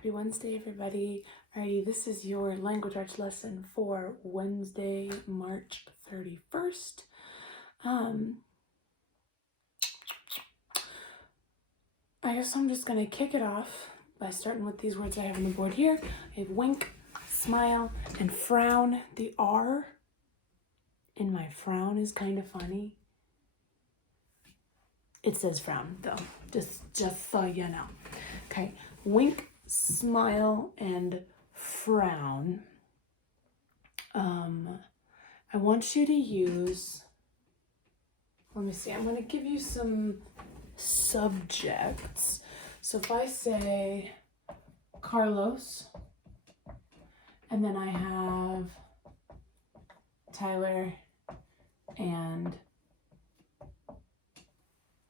Happy Wednesday, everybody. Alrighty, this is your language arts lesson for Wednesday, March 31st. I guess I'm just gonna kick it off by starting with these words I have on the board here. I have wink, smile, and frown. The R in my frown is kind of funny. It says frown though, just so you know. Okay, wink, smile, and frown. I want you to use, let me see, I'm going to give you some subjects. So if I say Carlos, and then I have Tyler and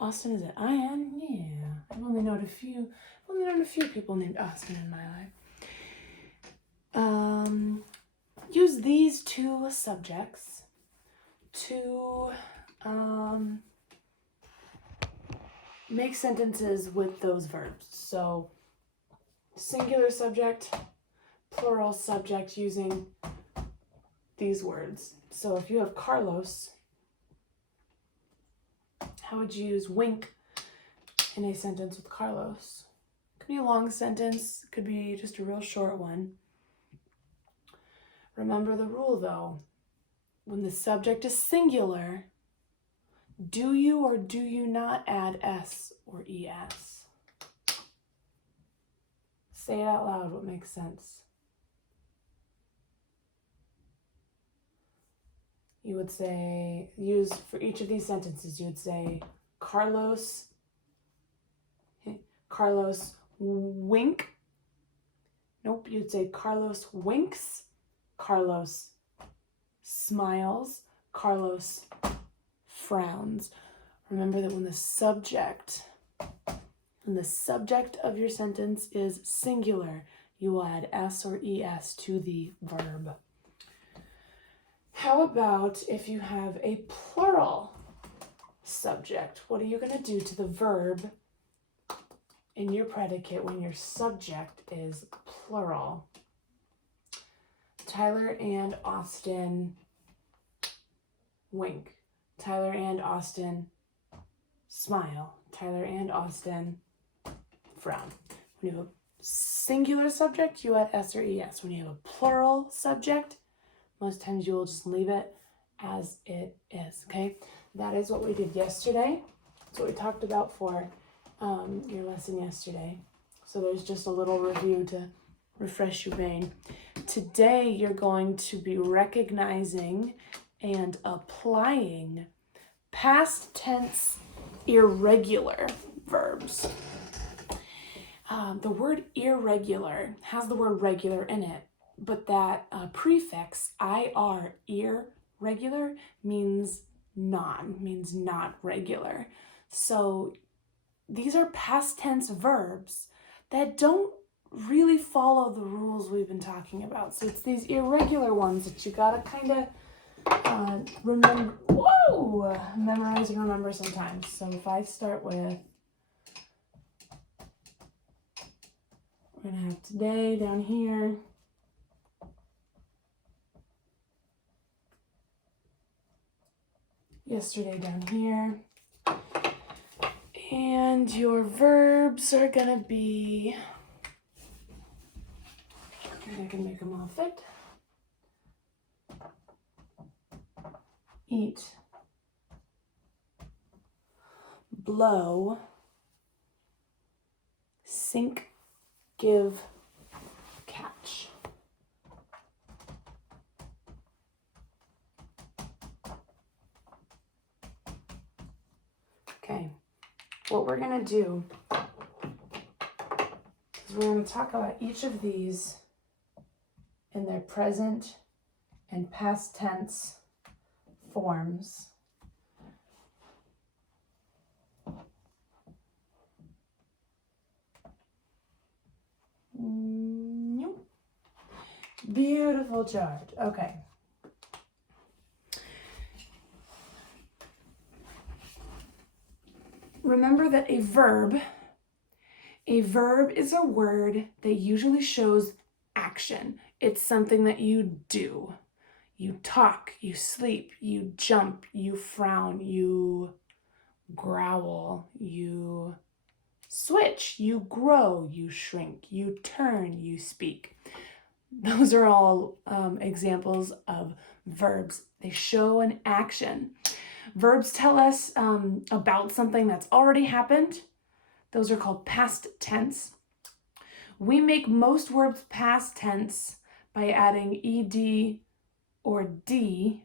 Austin, is it Ian? Yeah, I've only known a few people named Austin in my life. Use these two subjects to make sentences with those verbs. So singular subject, plural subject using these words. So if you have Carlos, how would you use wink in a sentence with Carlos? Could be a long sentence, could be just a real short one. Remember the rule though, when the subject is singular, do you or do you not add S or ES? Say it out loud, what makes sense? You would say, use for each of these sentences, you would say Carlos wink. Nope, you'd say Carlos winks, Carlos smiles, Carlos frowns. Remember that when the subject of your sentence is singular, you will add S or ES to the verb. How about if you have a plural subject? What are you going to do to the verb in your predicate when your subject is plural? Tyler and Austin wink. Tyler and Austin smile. Tyler and Austin frown. When you have a singular subject, you add S or ES. When you have a plural subject, most times you will just leave it as it is, okay? That is what we did yesterday. That's what we talked about for your lesson yesterday. So there's just a little review to refresh your brain. Today, you're going to be recognizing and applying past tense irregular verbs. The word irregular has the word regular in it, but that prefix IR, irregular, means not regular. So these are past tense verbs that don't really follow the rules we've been talking about. So it's these irregular ones that you gotta kind of memorize and remember sometimes. So if I start with, we're gonna have today down here. Yesterday down here. And your verbs are gonna be, I can make them all fit. Eat, blow, sink, give, catch. Okay, what we're gonna do is we're gonna talk about each of these in their present and past tense forms. Beautiful charge. Okay. Remember that a verb A verb is a word that usually shows action. It's something that you do. You talk, you sleep, you jump, you frown, you growl, you switch, you grow, you shrink, you turn, you speak. Those are all examples of verbs. They show an action. Verbs tell us about something that's already happened. Those are called past tense. We make most verbs past tense by adding ed or d.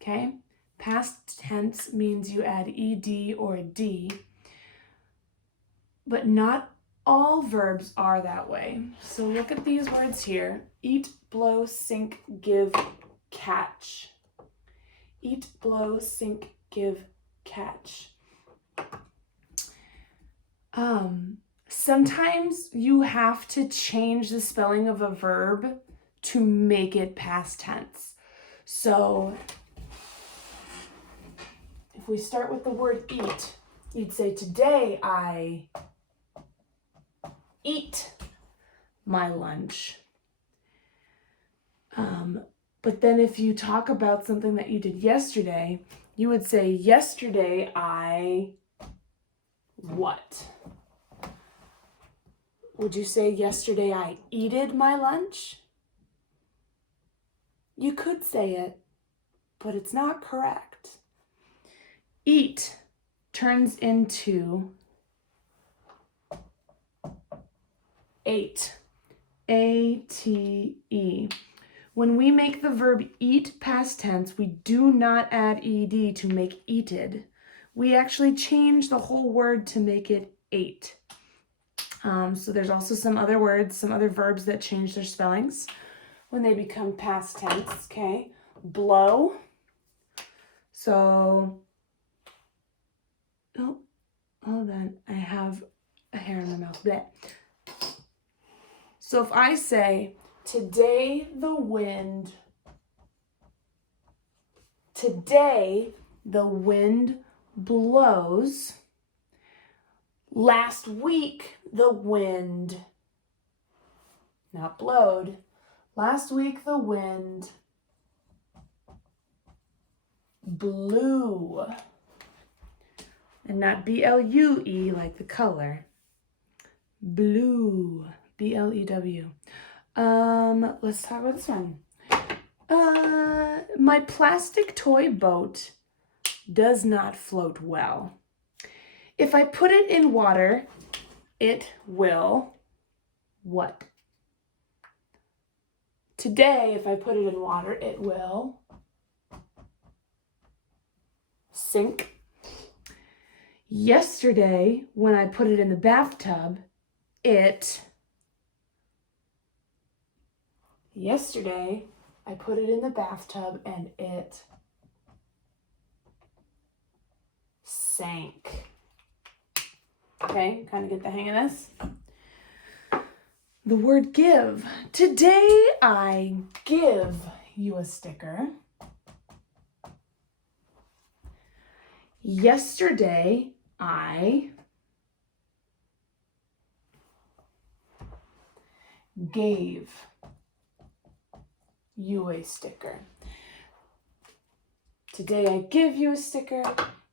Okay? Past tense means you add ed or d. But not all verbs are that way. So look at these words here. Eat, blow, sink, give, catch. Eat, blow, sink, give, catch. Sometimes you have to change the spelling of a verb to make it past tense. So if we start with the word eat, you'd say, today I eat my lunch. But then if you talk about something that you did yesterday, you would say, yesterday I what? Would you say, yesterday I eated my lunch? You could say it, but it's not correct. Eat turns into ate. A-T-E. When we make the verb eat past tense, we do not add ed to make eated. We actually change the whole word to make it ate. So there's also some other words, some other verbs that change their spellings when they become past tense, okay? Blow. So, oh, hold on. I have a hair in my mouth. Bleh. So if I say, today the wind blows. Last week the wind, not blowed. Last week the wind blew. And not B-L-U-E like the color. Blue. B-L-E-W. Let's talk about this one. My plastic toy boat does not float well. If I put it in water, it will what? Today, if I put it in water, it will sink. Yesterday, when I put it in the bathtub, Yesterday, I put it in the bathtub and it sank. Okay, kind of get the hang of this. The word give. Today I give you a sticker. Yesterday I gave you a sticker. Today I give you a sticker.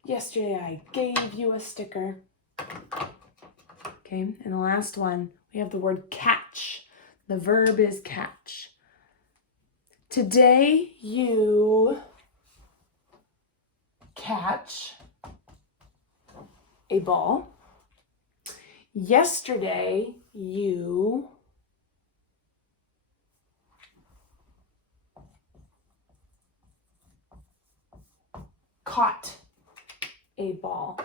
Yesterday I gave you a sticker. Okay, and the last one, we have the word catch. The verb is catch. Today you catch a ball. Yesterday you caught a ball.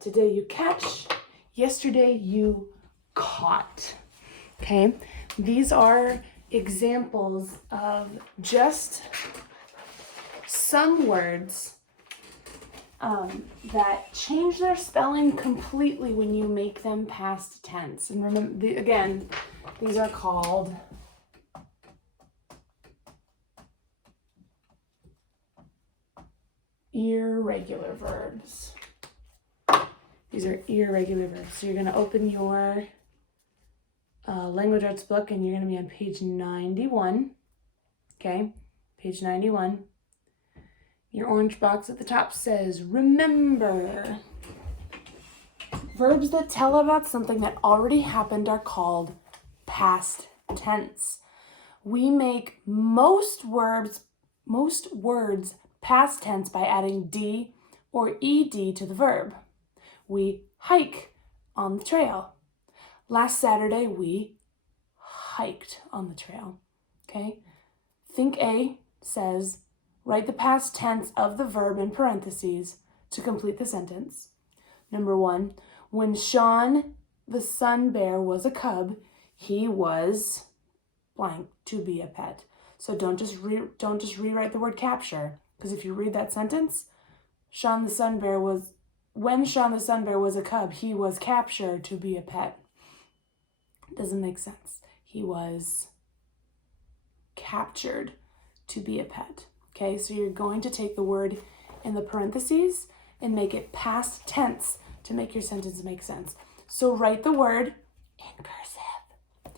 Today you catch, yesterday you caught. Okay, these are examples of just some words that change their spelling completely when you make them past tense. And remember, again, these are called irregular verbs. These are irregular verbs. So you're going to open your language arts book and you're going to be on page 91. Okay, page 91. Your orange box at the top says, remember. Verbs that tell about something that already happened are called past tense. We make most words past tense by adding D or ED to the verb. We hike on the trail. Last Saturday, we hiked on the trail. Okay? Think A says, write the past tense of the verb in parentheses to complete the sentence. Number 1, when Sean the sun bear was a cub, he was blank, to be a pet. So don't just rewrite the word capture, because if you read that sentence, when Sean the sun bear was a cub, he was captured to be a pet. Doesn't make sense. He was captured to be a pet. Okay, so you're going to take the word in the parentheses and make it past tense to make your sentence make sense. So write the word in cursive.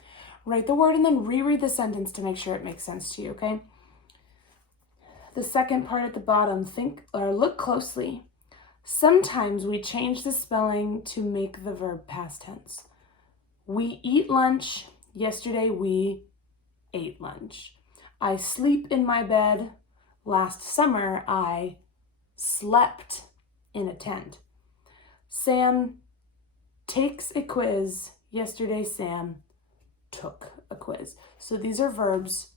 Write the word and then reread the sentence to make sure it makes sense to you, okay? The second part at the bottom, look closely. Sometimes we change the spelling to make the verb past tense. We eat lunch. Yesterday we ate lunch. I sleep in my bed. Last summer I slept in a tent. Sam takes a quiz. Yesterday Sam took a quiz. So these are verbs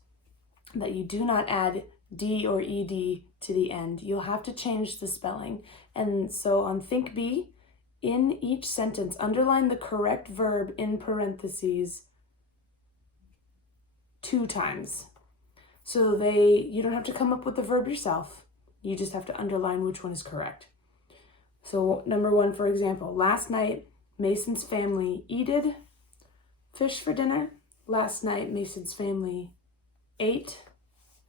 that you do not add D or ED to the end. You'll have to change the spelling. And so on Think B, in each sentence, underline the correct verb in parentheses 2 times. So you don't have to come up with the verb yourself. You just have to underline which one is correct. So number 1, for example, last night Mason's family eated fish for dinner. Last night Mason's family ate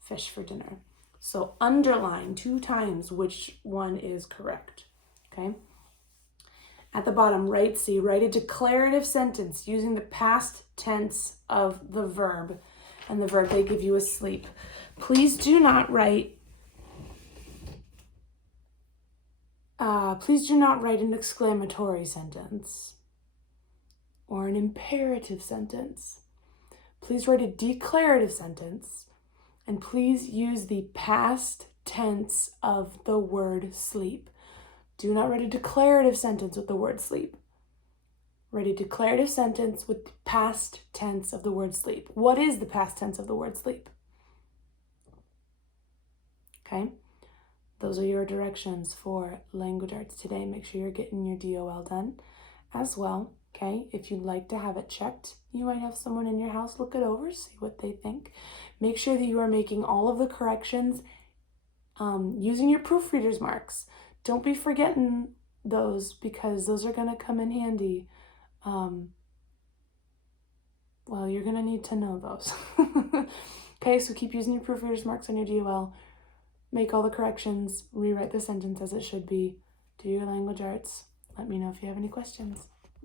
fish for dinner. So underline 2 times which one is correct, okay? At the bottom, write C, write a declarative sentence using the past tense of the verb, and the verb they give you is sleep. Please do not write an exclamatory sentence or an imperative sentence. Please write a declarative sentence, and please use the past tense of the word sleep. Do not write a declarative sentence with the word sleep. Write a declarative sentence with the past tense of the word sleep. What is the past tense of the word sleep? Okay, those are your directions for language arts today. Make sure you're getting your DOL done as well. Okay, if you'd like to have it checked, you might have someone in your house look it over, see what they think. Make sure that you are making all of the corrections using your proofreader's marks. Don't be forgetting those, because those are going to come in handy. Well, you're going to need to know those. Okay, so keep using your proofreader's marks on your DOL. Make all the corrections. Rewrite the sentence as it should be. Do your language arts. Let me know if you have any questions.